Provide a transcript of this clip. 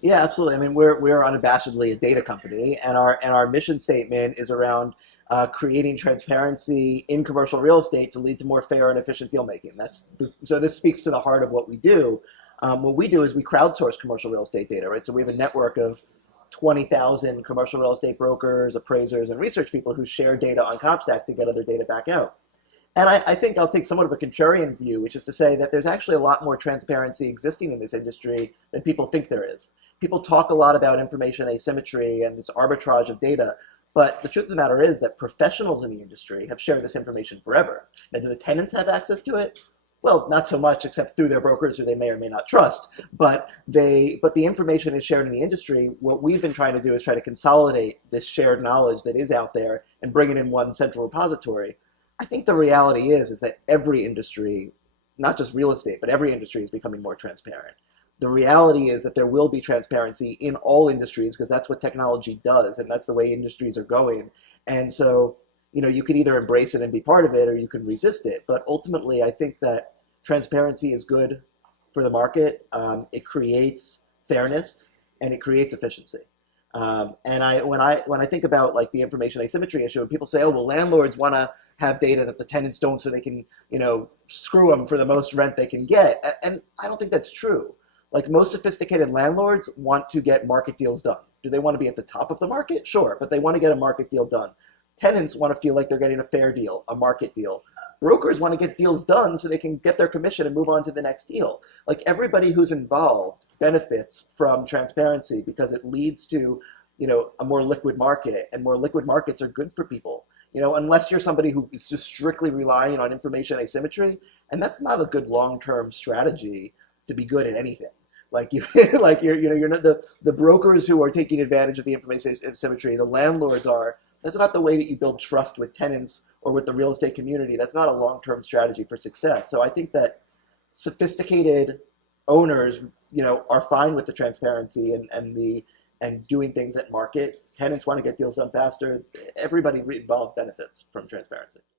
Yeah, absolutely. I mean, we're unabashedly a data company, and our mission statement is around creating transparency in commercial real estate to lead to more fair and efficient deal making. So this speaks to the heart of what we do. What we do is we crowdsource commercial real estate data, right? So we have a network of 20,000 commercial real estate brokers, appraisers, and research people who share data on CompStack to get other data back out. And I think I'll take somewhat of a contrarian view, which is to say that there's actually a lot more transparency existing in this industry than people think there is. People talk a lot about information asymmetry and this arbitrage of data, but the truth of the matter is that professionals in the industry have shared this information forever. Now, do the tenants have access to it? Well, not so much, except through their brokers who they may or may not trust. But the information is shared in the industry. What we've been trying to do is try to consolidate this shared knowledge that is out there and bring it in one central repository. I think the reality is that every industry, not just real estate, but every industry is becoming more transparent. The reality is that there will be transparency in all industries because that's what technology does, and that's the way industries are going. And so, you can either embrace it and be part of it, or you can resist it. But ultimately, I think that transparency is good for the market. It creates fairness and it creates efficiency. When I think about like the information asymmetry issue, and people say, "Oh, well, landlords want to have data that the tenants don't, so they can, screw them for the most rent they can get," and I don't think that's true. Like most sophisticated landlords want to get market deals done. Do they want to be at the top of the market? Sure, but they want to get a market deal done. Tenants want to feel like they're getting a fair deal, a market deal. Brokers want to get deals done so they can get their commission and move on to the next deal. Like everybody who's involved benefits from transparency because it leads to, a more liquid market, and more liquid markets are good for people. Unless you're somebody who is just strictly relying on information asymmetry, and that's not a good long-term strategy to be good at anything. Like you, like you're not the brokers who are taking advantage of the information asymmetry. The landlords are. That's not the way that you build trust with tenants or with the real estate community. That's not a long-term strategy for success. So I think that sophisticated owners, are fine with the transparency and doing things at market. Tenants want to get deals done faster. Everybody involved benefits from transparency.